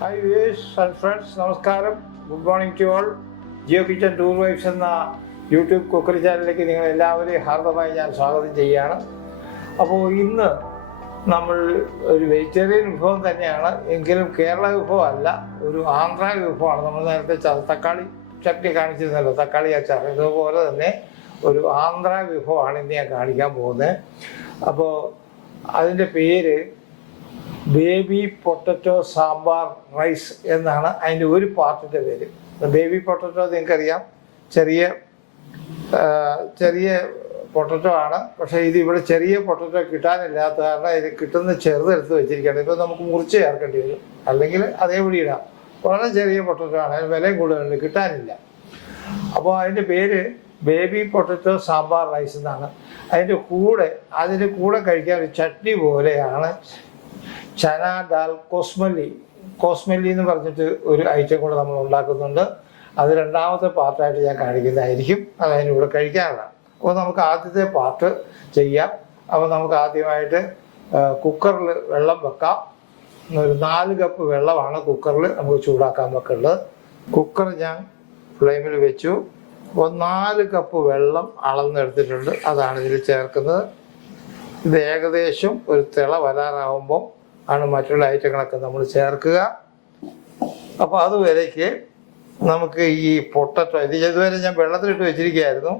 Hi viewers and friends, നമസ്കാരം. Good morning to all. Jio kitchen tour vibes എന്ന YouTube cookery ചാനലിലേക്ക് നിങ്ങൾ എല്ലാവരെയും ഹാർദമായി ഞാൻ സ്വാഗതം ചെയ്യുകയാണ്. അപ്പോൾ ഇന്ന് നമ്മൾ ഒരു വെജിറ്റേറിയൻ വിഭവം തന്നെയാണ്, എങ്കിലും കേരള വിഭവമല്ല, ഒരു ആന്ധ്ര വിഭവമാണ്. നമ്മൾ നേരത്തെ തക്കാളി ചട്നി കാണിച്ചിരുന്നല്ലോ, തക്കാളി അച്ചാർ, ഇതുപോലെ തന്നെ ഒരു ആന്ധ്ര വിഭവമാണ് ഇന്ന് ഞാൻ കാണിക്കാൻ പോകുന്നത്. അപ്പോൾ അതിൻ്റെ പേര് ബേബി പൊട്ടറ്റോ സാമ്പാർ റൈസ് എന്നാണ് അതിൻ്റെ ഒരു പാർട്ടിൻ്റെ പേര്. ബേബി പൊട്ടറ്റോ നിങ്ങൾക്കറിയാം, ചെറിയ പൊട്ടറ്റോ ആണ്. പക്ഷേ ഇത് ഇവിടെ ചെറിയ പൊട്ടറ്റോ കിട്ടാനില്ലാത്ത കാരണം ഇത് കിട്ടുന്ന ചെറുതെടുത്ത് വെച്ചിരിക്കുകയാണ്. ഇപ്പോൾ നമുക്ക് മുറിച്ച് ചേർക്കേണ്ടി വരും, അല്ലെങ്കിൽ അതേപടി ഇടാം. വളരെ ചെറിയ പൊട്ടറ്റോ ആണ്, അതിന് വിലയും കൂടുതലുണ്ട്, കിട്ടാനില്ല. അപ്പോൾ അതിൻ്റെ പേര് ബേബി പൊട്ടറ്റോ സാമ്പാർ റൈസ് എന്നാണ്. അതിൻ്റെ കൂടെ കഴിക്കാൻ ഒരു ചട്നി പോലെയാണ് ചന ദാൽ കോസ്മല്ലി എന്ന് പറഞ്ഞിട്ട് ഒരു ഐറ്റം കൂടെ നമ്മൾ ഉണ്ടാക്കുന്നുണ്ട്. അത് രണ്ടാമത്തെ പാർട്ടായിട്ട് ഞാൻ കാണിക്കുന്നതായിരിക്കും. അത് അതിൻ്റെ കൂടെ കഴിക്കാനുള്ളതാണ്. അപ്പോൾ നമുക്ക് ആദ്യത്തെ പാർട്ട് ചെയ്യാം. അപ്പോൾ നമുക്ക് ആദ്യമായിട്ട് കുക്കറിൽ വെള്ളം വെക്കാം. ഒരു 4 കപ്പ് വെള്ളമാണ് കുക്കറിൽ നമുക്ക് ചൂടാക്കാൻ വെക്കേണ്ടത്. കുക്കർ ഞാൻ ഫ്ലെയിമിൽ വെച്ചു. അപ്പോൾ 4 കപ്പ് വെള്ളം അളന്നെടുത്തിട്ടുണ്ട്, അതാണ് ഇതിൽ ചേർക്കുന്നത്. ഇത് ഏകദേശം ഒരു തിള വരാറാവുമ്പോൾ ആണ് മറ്റുള്ള ഐറ്റങ്ങളൊക്കെ നമ്മൾ ചേർക്കുക. അപ്പോൾ അതുവരേക്ക് നമുക്ക് ഈ പൊട്ടറ്റോ, ഇത് ഇതുവരെ ഞാൻ വെള്ളത്തിലിട്ട് വെച്ചിരിക്കുകയായിരുന്നു.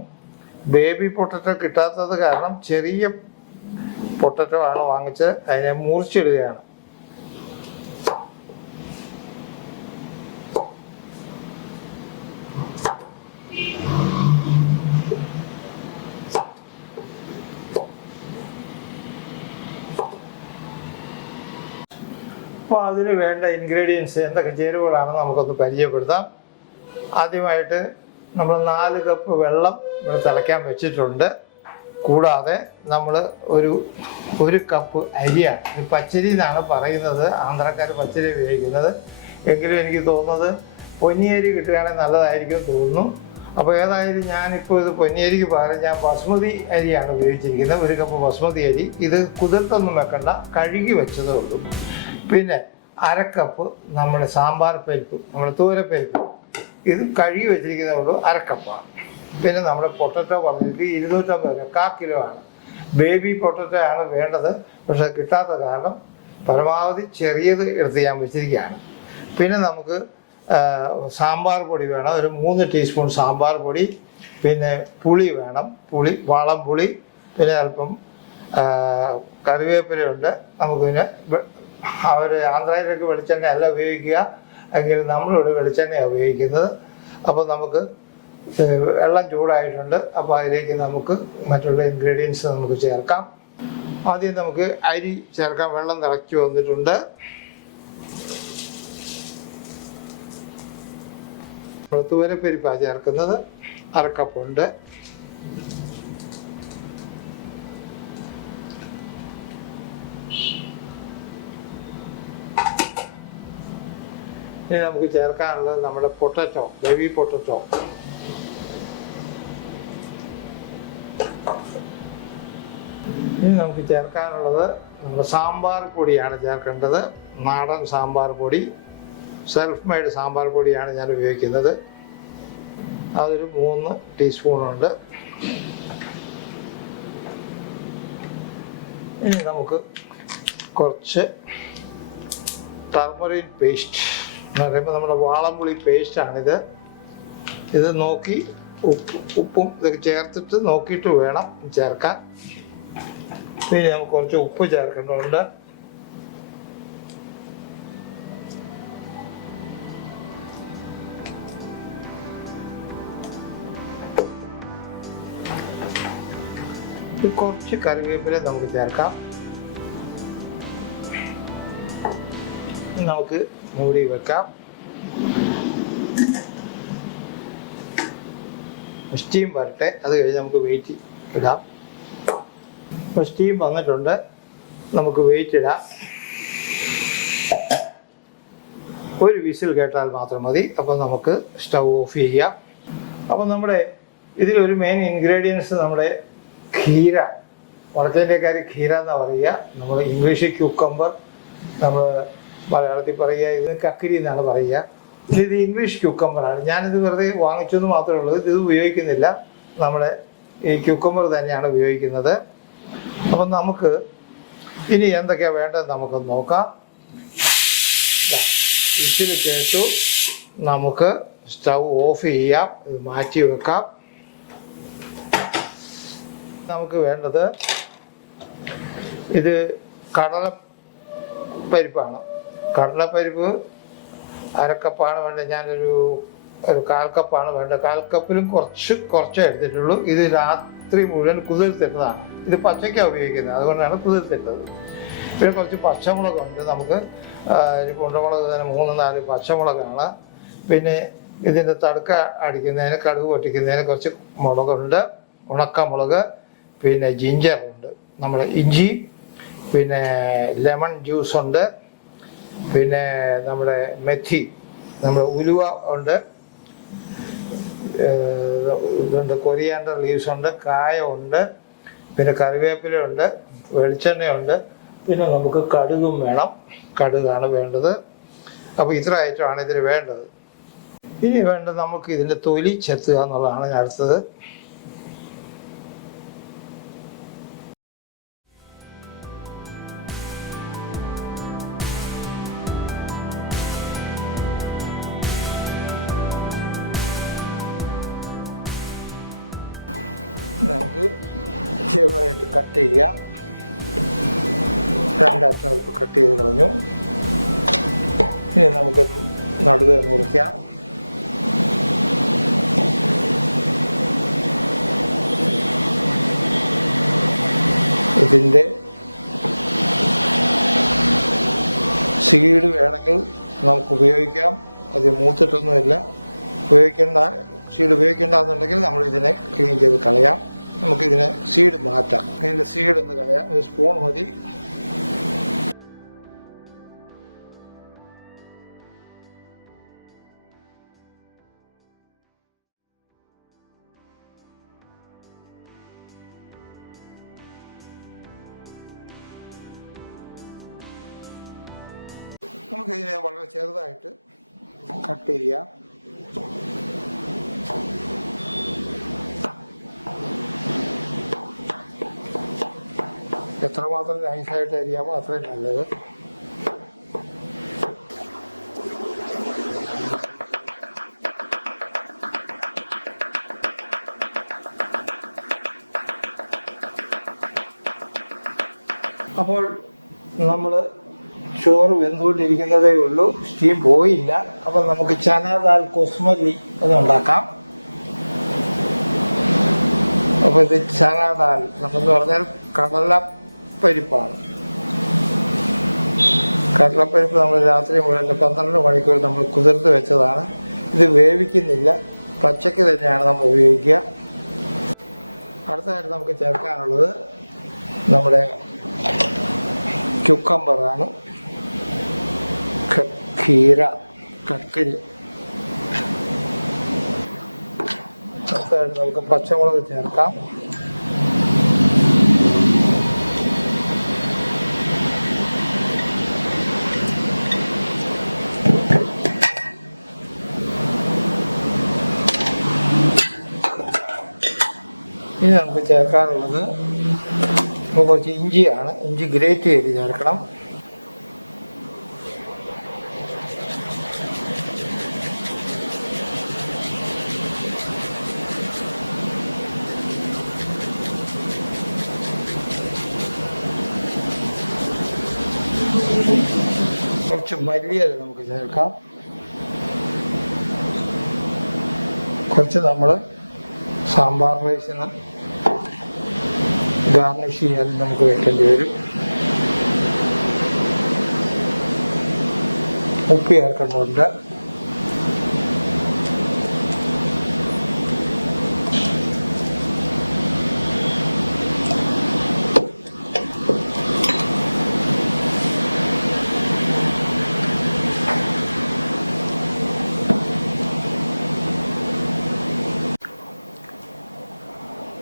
ബേബി പൊട്ടറ്റോ കിട്ടാത്തത് കാരണം ചെറിയ പൊട്ടറ്റോ ആണ് വാങ്ങിച്ച് അതിനെ മുറിച്ചിടുകയാണ്. അപ്പോൾ അതിന് വേണ്ട ഇൻഗ്രീഡിയൻസ് എന്തൊക്കെ ചേരുവകളാണെന്ന് നമുക്കൊന്ന് പരിചയപ്പെടുത്താം. ആദ്യമായിട്ട് നമ്മൾ 4 കപ്പ് വെള്ളം ഇവിടെ തിളയ്ക്കാൻ വെച്ചിട്ടുണ്ട്. കൂടാതെ നമ്മൾ ഒരു കപ്പ് അരിയാണ്, ഇത് പച്ചരി എന്നാണ് പറയുന്നത്, ആന്ധ്രാക്കാർ പച്ചരി ഉപയോഗിക്കുന്നത്. എങ്കിലും എനിക്ക് തോന്നുന്നത് പൊന്നിയരി കിട്ടുകയാണെങ്കിൽ നല്ലതായിരിക്കും തോന്നുന്നു. അപ്പോൾ ഏതായാലും ഞാനിപ്പോൾ ഇത് പൊന്നിയരിക്ക് പകരം ഞാൻ ബസ്മതി അരിയാണ് ഉപയോഗിച്ചിരിക്കുന്നത്. 1 കപ്പ് ബസ്മതി അരി. ഇത് കുതിർത്തൊന്നും വെക്കണ്ട, കഴുകി വെച്ചതേ ഉള്ളൂ. പിന്നെ 1/2 കപ്പ് നമ്മുടെ സാമ്പാർ പരിപ്പ്, നമ്മുടെ തൂരപ്പരിപ്പ്, ഇത് കഴുകി വെച്ചിരിക്കുന്നതേ ഉള്ളൂ, 1/2 കപ്പാണ്. പിന്നെ നമ്മുടെ പൊട്ടറ്റോ പറഞ്ഞിട്ട് 250 1/4 കിലോ ആണ്. ബേബി പൊട്ടറ്റോ ആണ് വേണ്ടത്, പക്ഷെ കിട്ടാത്ത കാരണം പരമാവധി ചെറിയത് എടുത്ത് ഞാൻ വെച്ചിരിക്കുകയാണ്. പിന്നെ നമുക്ക് സാമ്പാർ പൊടി വേണം, ഒരു 3 ടീസ്പൂൺ സാമ്പാർ പൊടി. പിന്നെ പുളി വേണം, വാളം പുളി. പിന്നെ അല്പം കറിവേപ്പിലയുണ്ട്. നമുക്ക് പിന്നെ അവർ ആന്ധ്രയിലൊക്കെ വെളിച്ചെണ്ണ അല്ല ഉപയോഗിക്കുക, എങ്കിൽ നമ്മളിവിടെ വെളിച്ചെണ്ണയാണ് ഉപയോഗിക്കുന്നത്. അപ്പോൾ നമുക്ക് വെള്ളം ചൂടായിട്ടുണ്ട്. അപ്പോൾ അതിലേക്ക് നമുക്ക് മറ്റുള്ള ഇൻഗ്രീഡിയൻസ് നമുക്ക് ചേർക്കാം. ആദ്യം നമുക്ക് അരി ചേർക്കാം. വെള്ളം തിളച്ച് വന്നിട്ടുണ്ട്. തൂരപ്പരിപ്പാണ് ചേർക്കുന്നത്, 1/2 കപ്പുണ്ട്. ഇനി നമുക്ക് ചേർക്കാനുള്ളത് നമ്മുടെ പൊട്ടറ്റോ, ബേബി പൊട്ടറ്റോ. ഇനി നമുക്ക് ചേർക്കാനുള്ളത് നമ്മുടെ സാമ്പാർ പൊടിയാണ് ചേർക്കേണ്ടത്. നാടൻ സാമ്പാർ പൊടി, സെൽഫ് മെയ്ഡ് സാമ്പാർ പൊടിയാണ് ഞാൻ ഉപയോഗിക്കുന്നത്. അതൊരു 3 ടീസ്പൂണുണ്ട്. ഇനി നമുക്ക് കുറച്ച് ടർമറിൻ പേസ്റ്റ് എന്ന് പറയുമ്പോൾ നമ്മുടെ വാളംപുളി പേസ്റ്റാണിത്. ഇത് നോക്കി ഉപ്പും ഇതൊക്കെ ചേർത്തിട്ട് നോക്കിയിട്ട് വേണം ചേർക്കാൻ. പിന്നെ നമുക്ക് കുറച്ച് ഉപ്പ് ചേർക്കേണ്ടതുണ്ട്. കുറച്ച് കറിവേപ്പില നമുക്ക് ചേർക്കാം. നമുക്ക് മൂടി വെക്കാം. സ്റ്റീം വരട്ടെ, അത് കഴിഞ്ഞ് നമുക്ക് വെയിറ്റ് ഇടാം. ഇപ്പോൾ സ്റ്റീം വന്നിട്ടുണ്ട്, നമുക്ക് വെയിറ്റ് ഇടാം. 1 വിസിൽ കേട്ടാൽ മാത്രം മതി. അപ്പോൾ നമുക്ക് സ്റ്റൗ ഓഫ് ചെയ്യാം. അപ്പോൾ നമ്മുടെ ഇതിലൊരു മെയിൻ ഇൻഗ്രീഡിയൻസ് നമ്മുടെ ഖീര, വടക്കേന്ത്യക്കാർ ഖീര എന്നാണ് പറയുക. നമ്മൾ ഇംഗ്ലീഷിൽ ക്യൂക്കമ്പർ, നമ്മൾ മലയാളത്തിൽ പറയുക, ഇത് കക്കിരി എന്നാണ് പറയുക. ഇത് ഇംഗ്ലീഷ് ക്യൂക്കമ്പറാണ്. ഞാനിത് വെറുതെ വാങ്ങിച്ചെന്ന് മാത്രമേ ഉള്ളൂ, ഇത് ഉപയോഗിക്കുന്നില്ല. നമ്മുടെ ഈ ക്യൂക്കമ്പർ തന്നെയാണ് ഉപയോഗിക്കുന്നത്. അപ്പം നമുക്ക് ഇനി എന്തൊക്കെയാണ് വേണ്ടത് നമുക്കൊന്ന് നോക്കാം. വിസിൽ കേട്ടു, നമുക്ക് സ്റ്റൗ ഓഫ് ചെയ്യാം, ഇത് മാറ്റി വെക്കാം. നമുക്ക് വേണ്ടത് ഇത് കടലപ്പരിപ്പാണ്. കടലപ്പരിപ്പ് അരക്കപ്പാണ് വേണ്ടത്. ഞാനൊരു 1/4 കപ്പാണ് വേണ്ടത്. 1/4 കപ്പിലും കുറച്ചേ എടുത്തിട്ടുള്ളൂ. ഇത് രാത്രി മുഴുവൻ കുതിർത്തിട്ടതാണ്. ഇത് പച്ചയ്ക്കാണ് ഉപയോഗിക്കുന്നത്, അതുകൊണ്ടാണ് കുതിർത്തിട്ടത്. പിന്നെ കുറച്ച് പച്ചമുളകുണ്ട്. നമുക്ക് ഉണ്ടമുളക് തന്നെ 3-4 പച്ചമുളകാണ്. പിന്നെ ഇതിൻ്റെ തടുക്ക അടിക്കുന്നതിന്, കടുക് പൊട്ടിക്കുന്നതിന് കുറച്ച് മുളകുണ്ട്, ഉണക്കമുളക്. പിന്നെ ജിഞ്ചറുണ്ട്, നമ്മുടെ ഇഞ്ചി. പിന്നെ ലെമൺ ജ്യൂസുണ്ട്. പിന്നെ നമ്മുടെ മെഥി, നമ്മുടെ ഉലുവ ഉണ്ട്. ഇതുണ്ട്, കൊറിയാണ്ടർ ലീവ്സ് ഉണ്ട്, കായമുണ്ട്. പിന്നെ കറിവേപ്പിലയുണ്ട്, വെളിച്ചെണ്ണയുണ്ട്. പിന്നെ നമുക്ക് കടുകും വേണം, കടുകാണ് വേണ്ടത്. അപ്പോൾ ഇത്ര ഐറ്റമാണ് ഇതിന് വേണ്ടത്. ഇനി വേണ്ടത് നമുക്ക് ഇതിൻ്റെ തൊലി ചെത്തുക എന്നുള്ളതാണ് അടുത്തത്. നമുക്ക് ചെറുതായിട്ട് കട്ട് ചെയ്യാം. 2 അറ്റം കട്ട് ചെയ്ത് കളഞ്ഞു. ഇനി നമുക്ക് നടുവേ മുറിക്കാം. ഇതിൻ്റെ സീഡ് വേണമെങ്കിൽ നമുക്ക് ഉപയോഗിക്കാം. അത് മൂത്തിട്ടൊന്നുമില്ല. സീഡ് ഉപയോഗിക്കേണ്ടെന്നുണ്ടെങ്കിൽ നമ്മൾ ഇതിനെ ക്ലീൻ ചെയ്ത് കളയാം. നമുക്കിതിനെ സീഡ് മാറ്റാം. ഇതിൻ്റെ സീഡ് ഒന്ന് കളയാം. 1 സ്പൂൺ മതി. നമുക്കിതിനെ വളരെ ചെറുതായിട്ട് കട്ട് ചെയ്യാം. എത്രമാത്രം നൈസായിട്ട് അരിയാമോ അത്രയും നല്ലത്. അപ്പോൾ നമ്മൾ ചോറ് വെന്തുകൊണ്ടിരിക്കുന്നതേ ഉള്ളൂ, സ്റ്റീം പോയില്ല. അപ്പം നമുക്ക് ചന ദാൽ കൊസ്മലി അതുണ്ടാക്കാം. അപ്പോൾ ഇത് ചന ദാൽ എന്ന് പറഞ്ഞാൽ കടലപ്പരിപ്പാണ്. കടലപ്പരിപ്പ് നമ്മൾ രാത്രി മുഴുവൻ 12 മണിക്കൂർ നമ്മൾ കുതിർത്ത് വെച്ചതാണ്. ഇത് വേവിക്കുന്നില്ല, പച്ചയ്ക്ക് തന്നെയാണ് നമ്മൾ ഉപയോഗിക്കുക. അടുത്തതായിട്ട് നമുക്ക് ചേർക്കാനുള്ളത് നമ്മുടെ ക്യുക്കമ്പറാണ്. ഖീര, കക്കരി. അടുത്തതായിട്ട് നമുക്ക് പച്ചമുളക് ചേർക്കാം. ഇനി നമുക്ക് ചേർക്കാനുള്ളത് കുറച്ച് ഇഞ്ചിയാണ്. ഇഞ്ചി ഗ്രേറ്റ് ചെയ്ത് ചേർക്കണം. കുറച്ച് മല്ലിയില നമുക്ക് ചേർക്കാം. കുറച്ച് നമ്മൾ സാമ്പാർ റൈസിന് ഗാർണിഷ് ചെയ്യാൻ നമുക്ക് വെക്കേണ്ടി വരും. ഉപ്പ് ചേർക്കേണ്ടതുണ്ട്.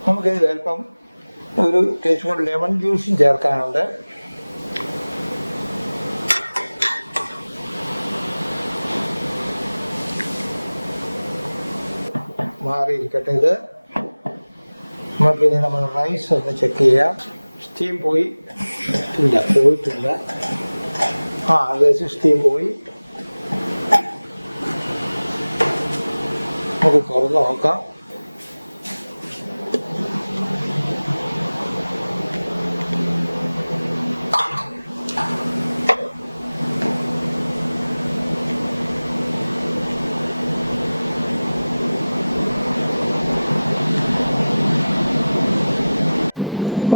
നമുക്കിതിൽ അല്പം 1 ടീസ്പൂൺ ലെമൺ ജ്യൂസും ചേർക്കാനുണ്ട്. മാറിയിരിക്കട്ടെ. ഇത് നമുക്കിനി നമ്മൾ റൈസ് ഒന്ന് ചെക്ക് ചെയ്യാം. സ്റ്റീം പോയി ഇല്ല, പോയിട്ടില്ല. ഏകദേശം സ്റ്റീം പോയി. നമുക്ക് തുറന്ന് നോക്കാം.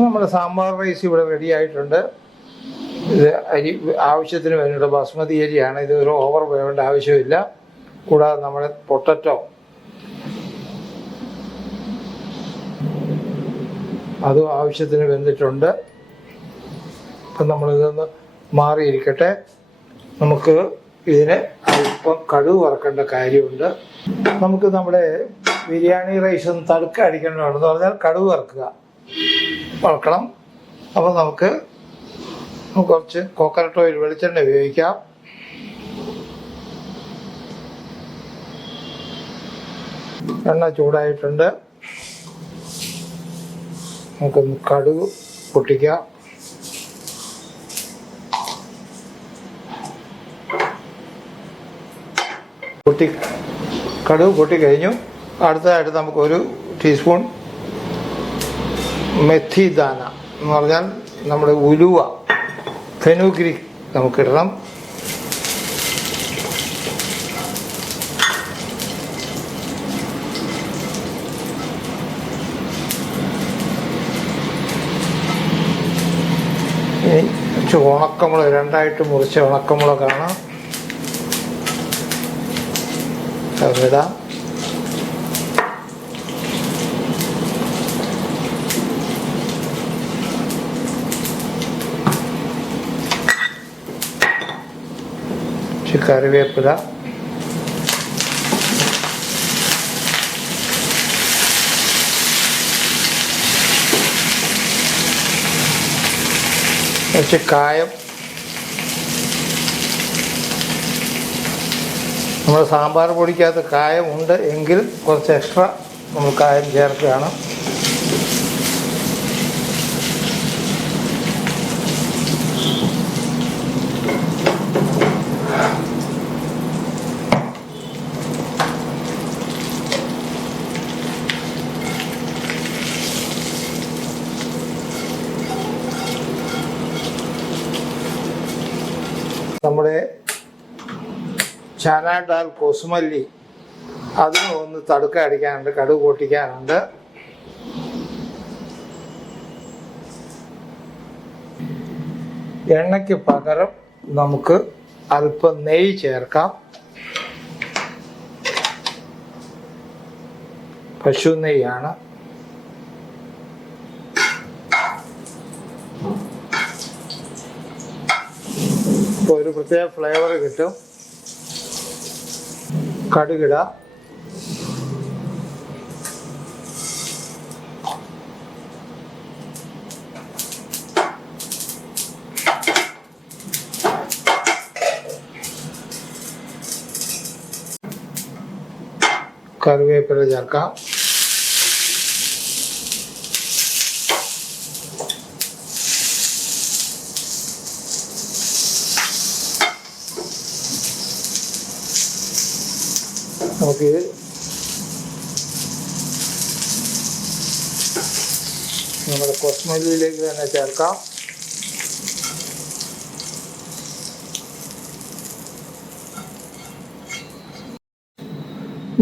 നമ്മുടെ സാമ്പാർ റൈസ് ഇവിടെ റെഡി ആയിട്ടുണ്ട്. ഇത് അരി ആവശ്യത്തിന് വേണ്ടിയുള്ള ബസ്മതി അരിയാണ്. ഇത് ഒരു ഓവർ വേവേണ്ട ആവശ്യമില്ല. കൂടാതെ നമ്മുടെ പൊട്ടറ്റോ അതും ആവശ്യത്തിന് വെന്തിട്ടുണ്ട്. ഇപ്പം നമ്മളിതൊന്ന് മാറിയിരിക്കട്ടെ. നമുക്ക് ഇതിന് അല്പം കടുക് വറക്കേണ്ട കാര്യമുണ്ട്. നമുക്ക് നമ്മുടെ ബിരിയാണി റൈസ് ഒന്ന് തടുക്ക അടിക്കേണ്ടതെന്ന് പറഞ്ഞാൽ കടുക് വറക്കണം. അപ്പോൾ നമുക്ക് കുറച്ച് കോക്കനട്ട് ഓയിൽ വെളിച്ചെണ്ണ ഉപയോഗിക്കാം. എണ്ണ ചൂടായിട്ടുണ്ട്. നമുക്കൊന്ന് കടുക് പൊട്ടിക്കാം. കടുക് പൊട്ടിക്കഴിഞ്ഞു. അടുത്തതായിട്ട് നമുക്കൊരു ടീസ്പൂൺ മെഥിദാന എന്ന് പറഞ്ഞാൽ നമ്മുടെ ഉലുവ, ഫെനുഗ്രീക്ക് നമുക്കിടണം. ഇനി ഉണക്കമുളക്, രണ്ടായിട്ട് മുറിച്ച ഉണക്കമുളകാണ് അതിടാം. കറിവേപ്പില, കുറച്ച് കായം. നമ്മൾ സാമ്പാർ പൊടിക്കകത്ത് കായം ഉണ്ട് എങ്കിൽ കുറച്ച് എക്സ്ട്രാ നമ്മൾ കായം ചേർക്കുകയാണ്. നമ്മുടെ ചന ദാൽ കൊസുമല്ലി അതിന് ഒന്ന് തടുക്ക അടിക്കാനുണ്ട്, കടുക് പൊട്ടിക്കാനുണ്ട്. എണ്ണയ്ക്ക് പകരം നമുക്ക് അല്പം നെയ്യ് ചേർക്കാം. പശു നെയ്യാണ്. ഒരു പ്രത്യേക ഫ്ലേവർ കിട്ടും. കടുകിട, കറിവേപ്പില ചേർക്കാം. നമുക്ക് നമ്മുടെ കൊസ്മല്ലിയിലേക്ക് തന്നെ ചേർക്കാം.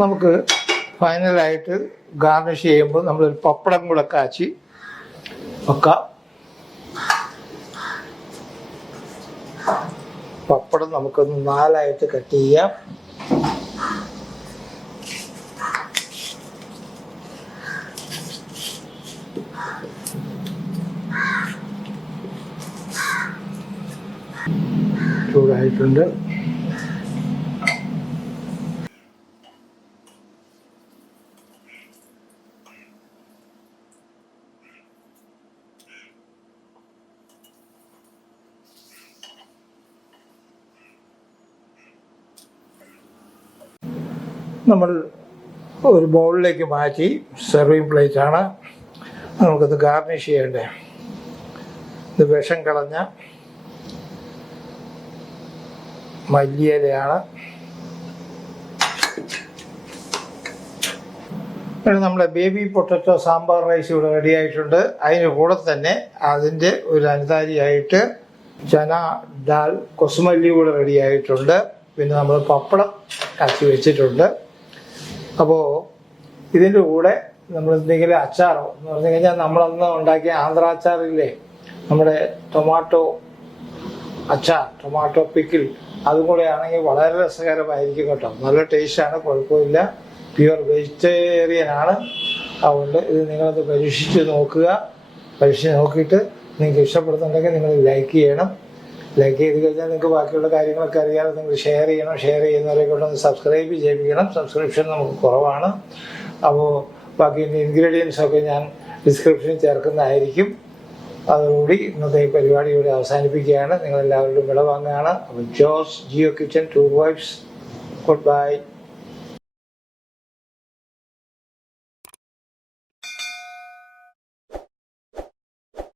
നമുക്ക് ഫൈനലായിട്ട് ഗാർണിഷ് ചെയ്യുമ്പോൾ നമ്മളൊരു പപ്പടം കൂടെ കാച്ചി വെക്കാം. പപ്പടം നമുക്കൊന്ന് 4 കട്ട് ചെയ്യാം. ചൂടായിട്ടുണ്ട്. നമ്മൾ ഒരു ബൗളിലേക്ക് മാറ്റി സെർവിങ് പ്ലേറ്റ് ആണ്. നമുക്കിത് ഗാർണിഷ് ചെയ്യണ്ടേ. ഇത് വിഷം കളഞ്ഞ മല്ലിയിലയാണ്. പിന്നെ നമ്മുടെ ബേബി പൊട്ടറ്റോ സാമ്പാർ റൈസ് ഇവിടെ റെഡി ആയിട്ടുണ്ട്. അതിന് കൂടെ തന്നെ അതിൻ്റെ ഒരു അനുതാരിയായിട്ട് ചന ദാൽ കൊസുമല്ലി കൂടെ റെഡി ആയിട്ടുണ്ട്. പിന്നെ നമ്മൾ പപ്പടം കാച്ചി വെച്ചിട്ടുണ്ട്. അപ്പോൾ ഇതിൻ്റെ കൂടെ നമ്മൾ എന്തെങ്കിലും അച്ചാറോ എന്ന് പറഞ്ഞു കഴിഞ്ഞാൽ നമ്മളന്ന് ഉണ്ടാക്കിയ ആന്ധ്ര അച്ചാറില്ലേ, നമ്മുടെ ടൊമാറ്റോ അച്ചാർ, ടൊമാറ്റോ പിക്കിൾ, അതും കൂടെ ആണെങ്കിൽ വളരെ രസകരമായിരിക്കും കേട്ടോ. നല്ല ടേസ്റ്റാണ്, കുഴപ്പമില്ല. പ്യുവർ വെജിറ്റേറിയൻ ആണ്. അതുകൊണ്ട് ഇത് നിങ്ങളത് പരീക്ഷിച്ച് നോക്കുക. പരീക്ഷിച്ച് നോക്കിയിട്ട് നിങ്ങൾക്ക് ഇഷ്ടപ്പെടുന്നുണ്ടെങ്കിൽ നിങ്ങൾ ലൈക്ക് ചെയ്യണം. ലൈക്ക് ചെയ്ത് കഴിഞ്ഞാൽ നിങ്ങൾക്ക് ബാക്കിയുള്ള കാര്യങ്ങളൊക്കെ അറിയാതെ നിങ്ങൾ ഷെയർ ചെയ്യണം. ഷെയർ ചെയ്യുന്നവരെ കൊണ്ടൊന്ന് സബ്സ്ക്രൈബ് ചെയ്യിപ്പിക്കണം. സബ്സ്ക്രിപ്ഷൻ നമുക്ക് കുറവാണ്. അപ്പോൾ ബാക്കി ഇൻഗ്രീഡിയൻസൊക്കെ ഞാൻ ഡിസ്ക്രിപ്ഷനിൽ ചേർക്കുന്നതായിരിക്കും. അതോടുകൂടി ഇന്നത്തെ ഈ പരിപാടി ഇവിടെ അവസാനിപ്പിക്കുകയാണ്. നിങ്ങളെല്ലാവരുടെയും വിട വാങ്ങുകയാണ്. അപ്പോൾ Jose Jio kitchen tour vibes, good bye.